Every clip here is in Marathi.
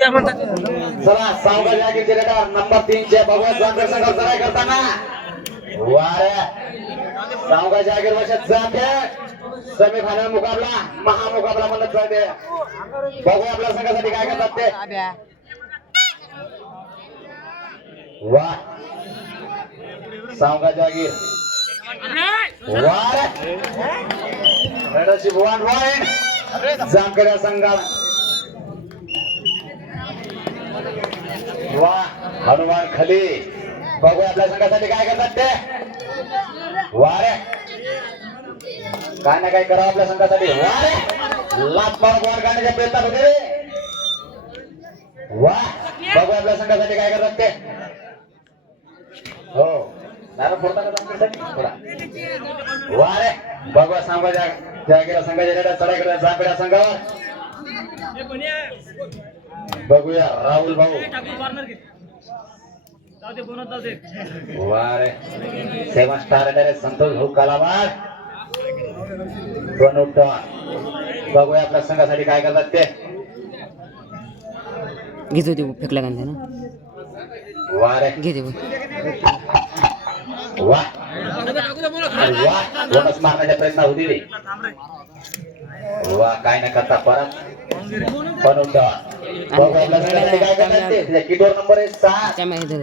चला सावगा जागी जिल्हा नंबर तीनचे भगवत जांभेर संघ सराय करताना. वारे. सावगा जागीर वर्षात जाते सेमी फायनल मुकाबला. महामुकाबला म्हणत जाते बघूया आपल्या संघासाठी काय करतात ते. वा. सावगा जागीर वारे. रडाची भुवन पॉइंट जामखेड संघाला. वा हनुमान खली. बघू आपल्या संघासाठी काय करतात ते. वारे. काय ना काय करावं आपल्या संघासाठी. वारे. लाच मारून बॉल काढण्याच्या प्रयत्न होते वा. बघू आपल्या संघासाठी काय करतात ते. हो. नारळ फोडता का जामखेडसाठी? फोडा. वारे. बघू सांगा जागेला संघाच्या चढाई करतात जामखेडा संघावर. बघूया राहुल भाऊ. वारे सेवन स्टार संतोष भाऊ कलावाड दोन उत्तम. बघूया आपल्या संघासाठी काय करतात ते. घेतो ते फेकला कांदा ना. वारे घेते वा. वा. बोनस मारण्याच्या प्रयत्न होती रे. वा काय न करता परत. पण उत्तम. किटवर नंबर आहे सात. त्या माहिती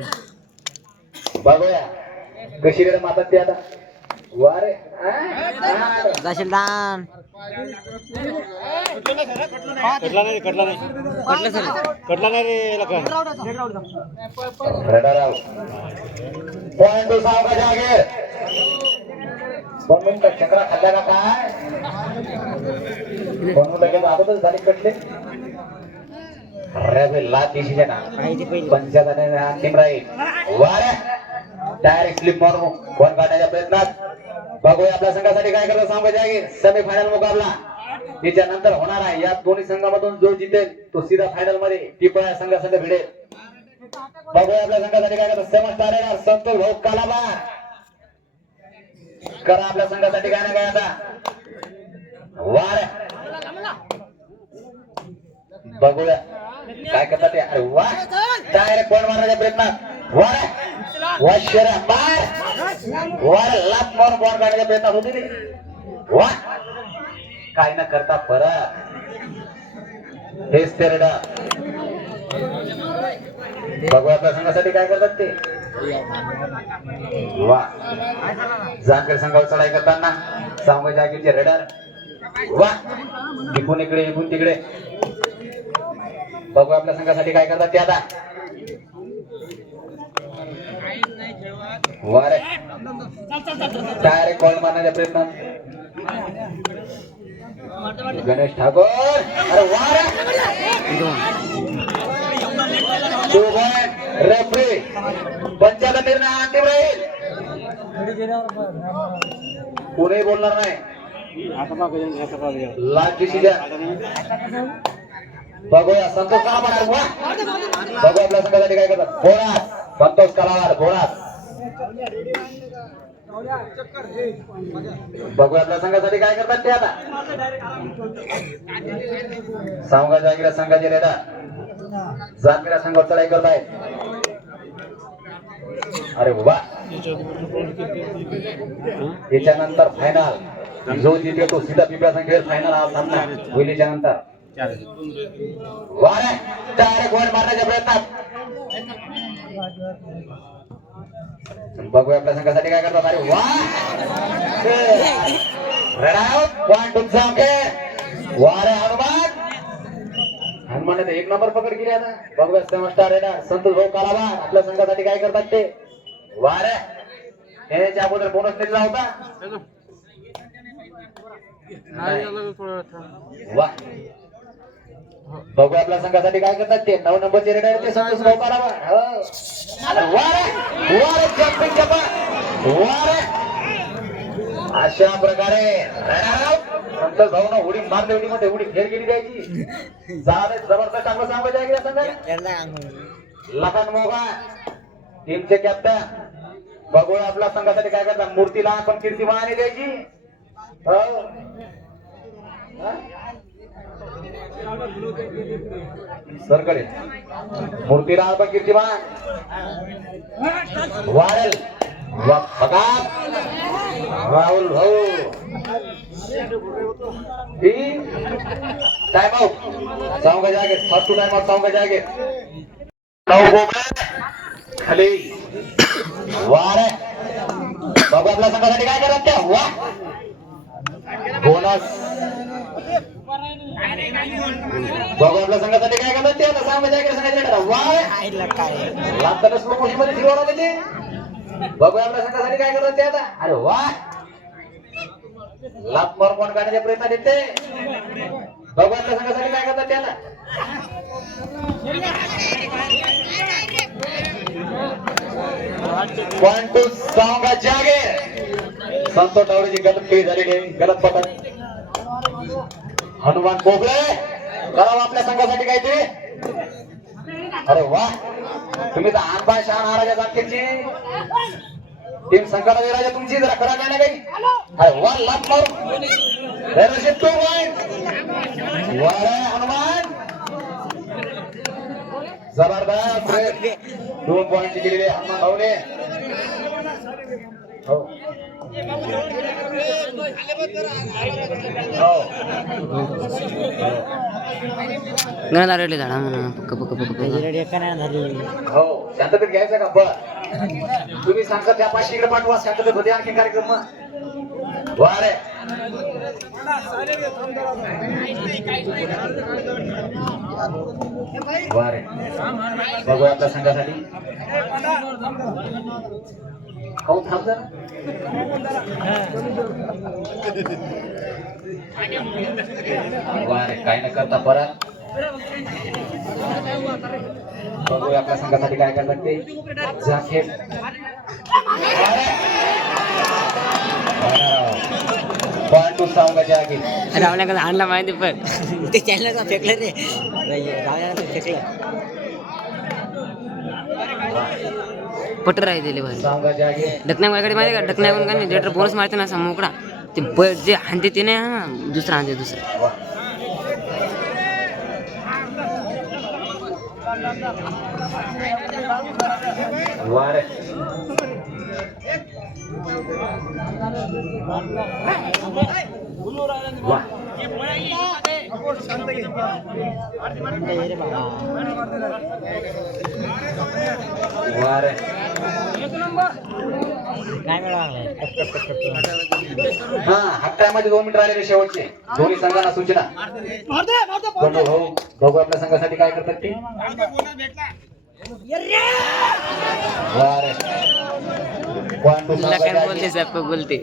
बघूया. कशी रे मातात ते आता? वारे? जाशील दान. कटला नाही कटला नाही. कटलं सर कटला नाही रे लका रडाराव पॉइंट टू साव का जागे दोन मिनिटं. चक्रा खाल्ल्या का काय? दोन मिनिटं गेलो. अगोदर झाली कटले. अंतिम राहील डायरेक्ट स्लिप कोण काढण्याच्या प्रयत्नात. बघूया आपल्या संघासाठी काय करतो सांगायचे आहे सेमी फायनल मुकाबला. त्याच्यानंतर होणार आहे. या दोन्ही संघामधून जो जितेल तो सीधा फायनलमध्ये टिपळा या संघासंघ भिडेल. बघूया आपल्या संघासाठी काय करतो. सेवन स्टार येणार संतोष भाऊ कालाबार. करा आपल्या संघासाठी काय ना काय आता. वार. बघूया. काय करतात ते? अरे वा. डायरेक्ट कोण मारण्याच्या प्रयत्नात. वार वा शेरा. बार वार लात मारून बॉल काढायचा प्रयत्न होती रे वा. काय न करता परत. हेच ते रेडा. बघू आपल्या संघासाठी काय करतात ते. वा. जानकर संघावर चढाई करताना सांग जागीरचे रडार. वा. इकून इकडे इकून तिकडे. बघू आपल्या संघासाठी काय करतात ते आता. वा रे कॉल मारण्याचा प्रयत्न? गणेश ठाकूर. अरे वा टू पॉइंट रेफरी पंचाचा निर्णय अंतिम राहील. कोणीही बोलणार नाही. लास्ट डिसिजन बघूया संतोष का वा बघू आपल्या संघासाठी काय करतात. बोरास संतोष कलावाड बोरास बघू आपल्या संघासाठी काय करतात ते आता. सांगा जागीरा संघाचे रेडा जागिरा संघावर चढाई करतायत. अरे बाबा याच्यानंतर फायनल जो जिथे तो सीधा पिप्या संघ फायनल हा सामना होईल याच्यानंतर. वा रे डायरेक्ट वर मारण्याच्या प्रयत्नात बघूया आपल्या संघासाठी काय करतात अरे वा तुमचा वा रे हनुमान. हनुमान एक नंबर पकड केली आता. बघूया सेमस्टार रेडा संतोष भाऊ कालावा आपल्या संघासाठी काय करतात ते? वा रे याच्या अगोदर बोनस दिला होता. वा बघूया आपल्या संघासाठी काय करतात ते. नऊ नंबरचे रेडा आहे ते संतोष भाऊ कालावा हो. अशा प्रकारे संतोष भाऊनं उडी मारली होती मध्ये उडी फेर गेली द्यायची. जावे जबरदस्त चांगलं सांगायचं आहे संघाला लखन मोगा टीमचे कॅप्टन बघूया आपल्या संघासाठी काय करतात. मूर्तीला पण कीर्ती वाहने द्यायची. हो. सरकडे मूर्तीराज पण कीर्तिमान वारल. बघा. राहुल भाऊ. टाइम आउट जाऊंगा जागे. फर्स्ट टू टाइम आउट जाऊंगा जागे. खाली. वार. बाबू आपल्या संघासाठी काय करत त्या? वा. बोनस. बाबू आपल्या संघासाठी काय करतात ते आता सांगा जागे सांगायचं वार लागताना स्लो मोशनमध्ये फिरवा लागले ते. बाबू आपल्या संघासाठी काय करतात ते आता? अरे वा लाभ मार कोण काढण्याचा प्रयत्न येते बाबू आपल्या संघासाठी काय करतात ते आता? वन टू सॉन्ग जागे. संतोष टावरेची गलत खेळी झालेली आहे. गलत पटत हनुमान कोबळे करावं हो आपल्या संघासाठी काय ते? अरे वा. तुम्ही तर आणबा शहा महाराजा जातीची. टीम संघाला राजा तुमची जरा खरा काय ना काही. अरे वा लाभ मारू. रशीद टू वा हनुमान. जबरदस्त दोन पॉइंट केलेले हनुमान भाऊने. हो. हो. रेडले झाडा म्हणा पक्क पक्क पक्क पक्क. हो शांततेत घ्यायचं का? बरं. तुम्ही सांगता त्या पाचशे इकडे पाठवा शांततेत होते आणखी कार्यक्रम. मग वा रे वा रे बघू आपल्या संघासाठी. हो थांब काय न करता परत बघूया आपल्या संघासाठी काय करतात ते. जाखेर पॉईंट टू सांगायच्या आगी रावण्याकडे आणला माहिती पण. ते चॅनलचा फेकलं रे. रावण्याला फेकलं. पटर आहे दिले भाई सांगायच्या आगी ढकण्या माझ्याकडे माहिती का? ढकण्या का नाही. लेटर बोनस मारते ना असा मोकळा. ते ब- जे हाणते ते नाही हा दुसरा हाणते दुसरा. वा. वा रे हा हप्त्यामध्ये दोन मिनिट राहिलेले शेवटचे. दोन्ही संघांना सूचना. भाऊ बघू आपल्या संघासाठी काय करतात ते. काय बोलते बोलते.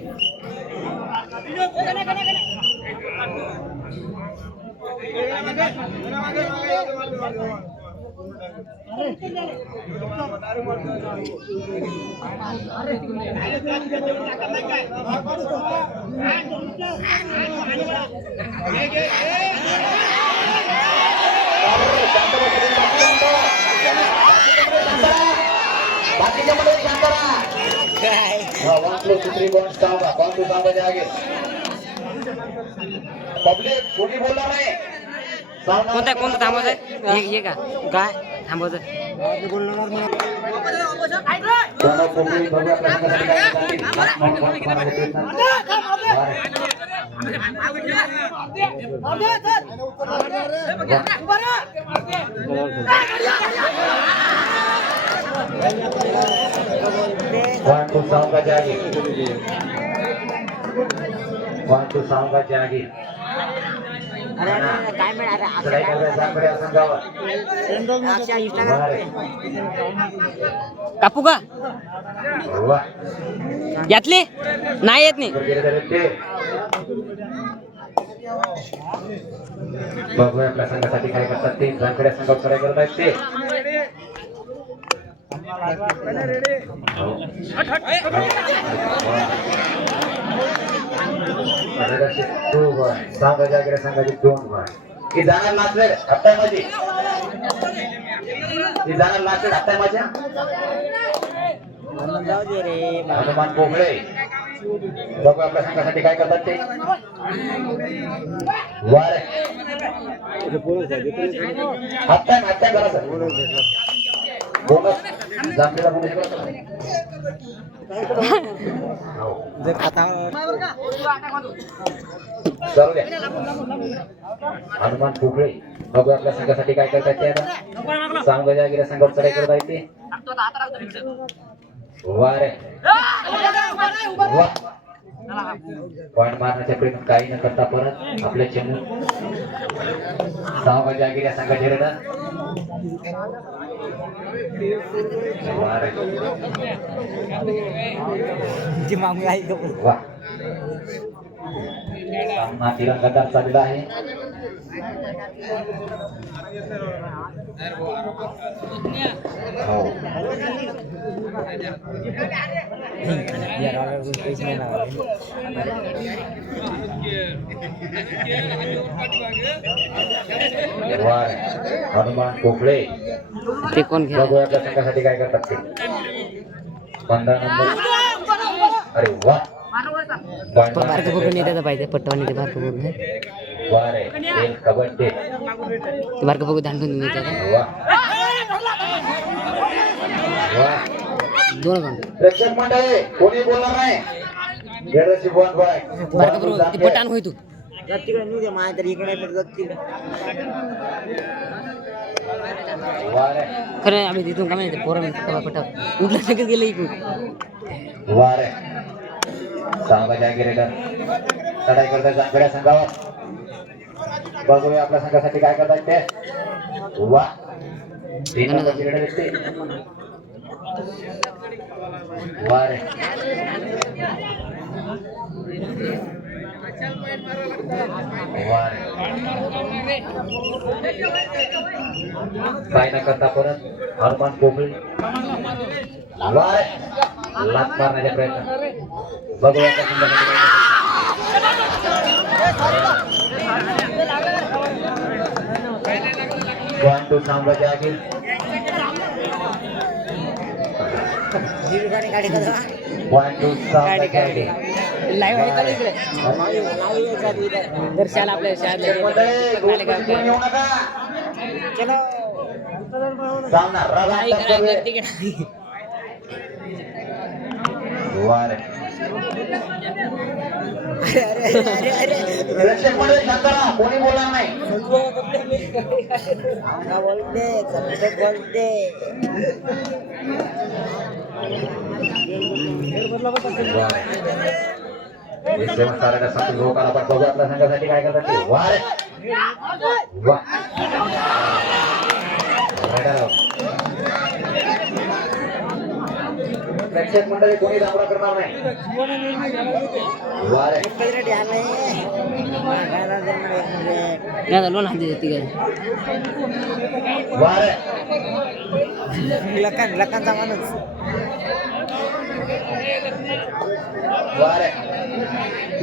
बाकीच्या मध्ये शांत राहा. वन टू थ्री पॉईंट सांगा वन टू सांगायच्या आगे. पब्लिक कोणी बोलणार नाही? कोणता कोणता करा. थांबवत आहे ये का? काय? थांबवत काय वन टू वन टू कापू का. यातले? नाही येत नाही बघूया आपल्या संघासाठी काय करतात ते. जांभळ्या संघावर चढाई करत आहेत ते. हो. दोन वर, सांगा दोन वर. ही जाणार नाचले हप्ताय माझी ही जाणार नाचले हप्ताय माझ्या हनुमान कोंबळे बघू आपल्या संघासाठी काय करतात ते. वार. हप्ता आहे करा सर बोनस बोनस जर आता चालू द्या हनुमान पोकळे बघू आपल्या संघासाठी काय करतात ते आता. सांग बजा गेल्या संघावर चढाई करत आहे ते. वा रे. पॉइंट मारण्याच्या प्रयत्न काही न करता परत आपल्या चेंडू सहा बजा गेल्या संघाचे रन वा रे वा सामना तिरंगादार चाललेला आहे हो वा रे. हनुमान कोकळे ते कोण बघूया आपल्या संघासाठी काय करतात ते. पंधरा नंबर. अरे वा. येते पाहिजे पट्टवानी ते वा रे कबड्डी. ते बारकं बघू दांडून येते. वा. वा. प्रेक्षक मंडळी कोणी बोलणार नाही? गेडची बोन बाय. बारकं बरोबर ते पटाण होय तू वा रे खरं आम्ही तिथून काय माहिती पोरं पटा पटा उठला लगेच गेलं इकडून. वा रे सांगा जागिरेकर चढाई करता जांभड्या संघावर. बघूया आपल्या संघासाठी काय करतात ते. वा. तीन काय न करता परत? हनुमान कोकळी वा लात मारण्याचा प्रयत्न. बघूया वन टू सांगा जागीर वन टू सांगा जागीर लाईव्ह आहे चालू इकडे? दर्शाल आपल्या प्रेक्षक मंडळी, कोणी नाही सेवन संतोष लोकांना बघू आपल्या संघासाठी काय करतात ते. प्रेक्षक मंडळी कोणी दाबरा करणार नाही वा रे. नाही लोन हाती देते काय वा रे. वा रे.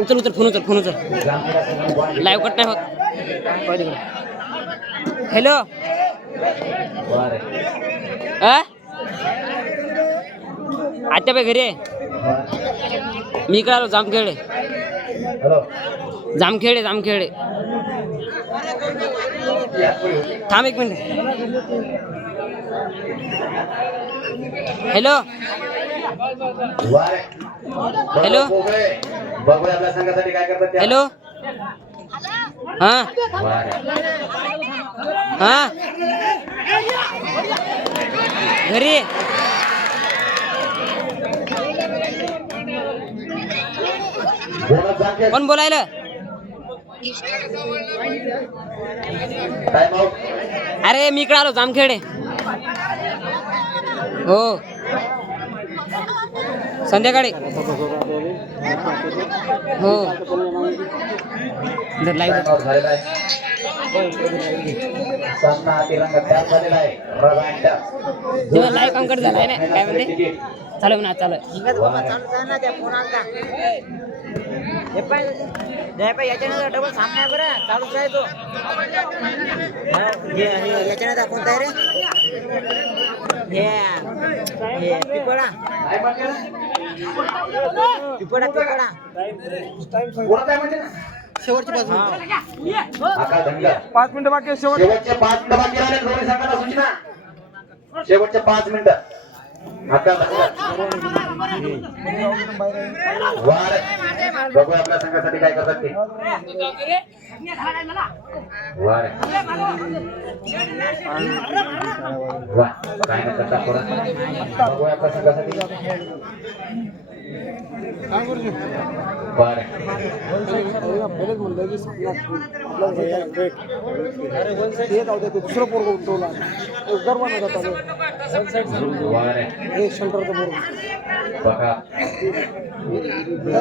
उचल उचल फोन उचल फोन उचल. लाईव्ह कट नाही होत. हॅलो वा आत्या बाई घरी आहे? मी इकडे आलो? जामखेडे. जामखेडे जामखेडे. थांब एक मिनिट. हॅलो. हॅलो. हॅलो. हा. हा. घरी. कोण बोलायला? अरे मी इकडे आलो जामखेडे. हो. संध्याकाळी. हो. जर लाईव्ह झालेला आहे. लाईव्ह झालाय ना. काय म्हणते? चालू आहे ना चालू आहे. याच्याने डबल सामना बरं. चालूच आहे तो. याच्याने दाखवताय रे? Yeah. हे पिपळा पिपळा पिपळा शेवटची पाच मिनिटं बाकी शेवट शेवटचे पाच मिनिटं बाकी शेवटचे पाच मिनिटं वार. बघूया आपल्या संघासाठी काय करतात ते. वार. वा काय नाही करता परत बघू आपल्या संघासाठी. वार दुसरं पोरग उठवला गर्व नाही हे शंकरचं पोरग बघा.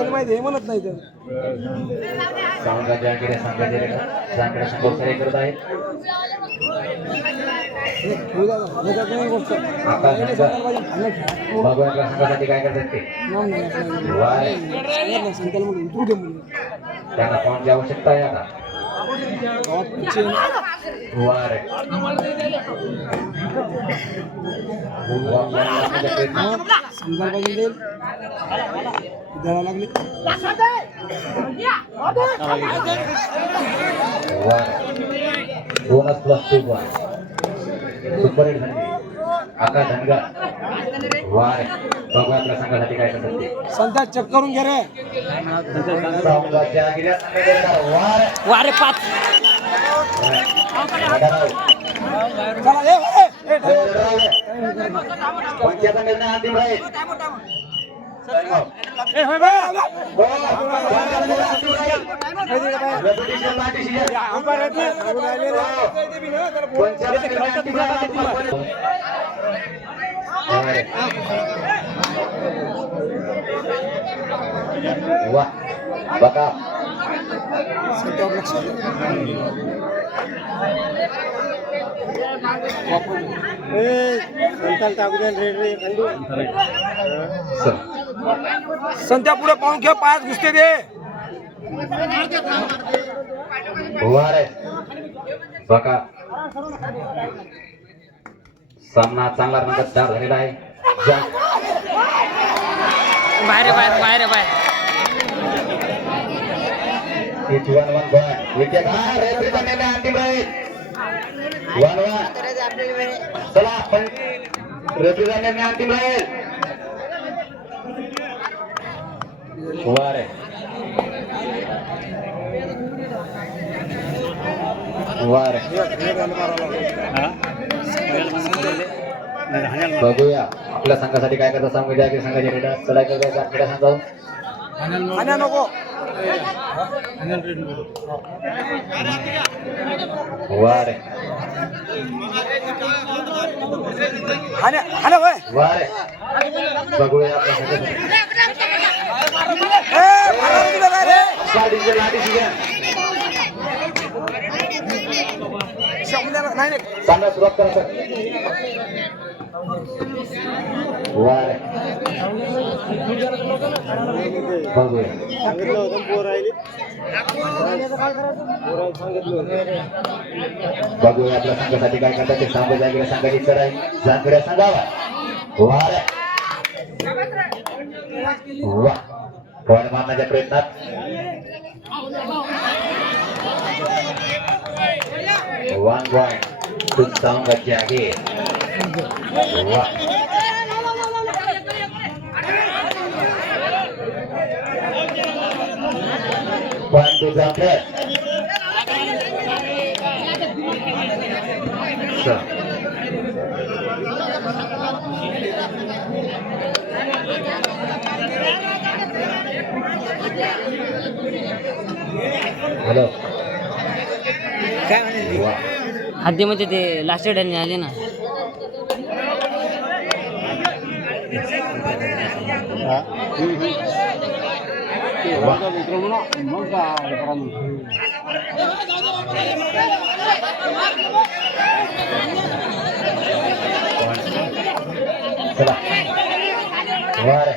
माहिती हे म्हणत नाही गेल्या संघाचे चांगल्या संघर्ष करत हे हे हे आपल्या संघासाठी काय करतात ते? त्यांना पॉईंटची आवश्यकता आहे आता. गावात वार मग पाहिजे bonus plus two one super आका धनगर वार बघूया आपल्या संघासाठी काय करतात ते संत्या चेक करून घे रे संघाचे वार वारे पाच गडाराव. चला ए, ए, ए, गडाराव. पंचायतचा निर्णय अंतिम राहील Time out. ए, होय बे, आला. हो, पंचायतचा निर्णय अंतिम राहील. Repetition not decision. अंपायर आहेत ना, लागून राहिले ना. ते बी ना, त्याला बोल. पंचायतचा निर्णय अंतिम राहील. वा बघा संत्यावर संत्या पुढे पाहून घे पायात घुसते दे बघा. सामना चांगला रंगात तयार झालेला आहे जा. बाहेर आहे, बाहेर आहे, बाहेर आहे, बाहेर It's one one point. Wicket. हा, referee चा निर्णय अंतिम राहील. चला अंतिम बघूया. आपल्या संघासाठी काय करता सांगू द्या की संघाचे रेडर चढाई करता क्रीडा संघ आणि नको. वा रे आणि आणि होय वा रे. बघूया आपल्या संघासाठी सामना सुरुवात करा सर वा रे बघूया सांगितलं होतं पोर राहिली पोरं सांगितलं होतं बघूया आपल्या संघासाठी काय करतात ते सांगू जागेला संघाची चढाई जागड्या सांगावा वा रे वा पॉईंट मारण्याच्या प्रयत्नात वन पॉईंट टू सांगाची आगे हॅलो. काय म्हणे वा. हद्दीमध्ये ते लास्ट आले ना. हा. ते वांगा उतरवलं ना, मग काय करा मग. चला वर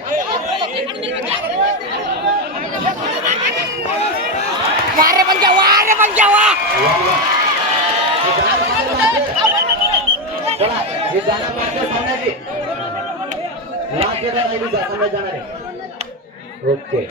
चला हे जाणार मागच्या सामन्याची लास्ट जाणार आहे ओके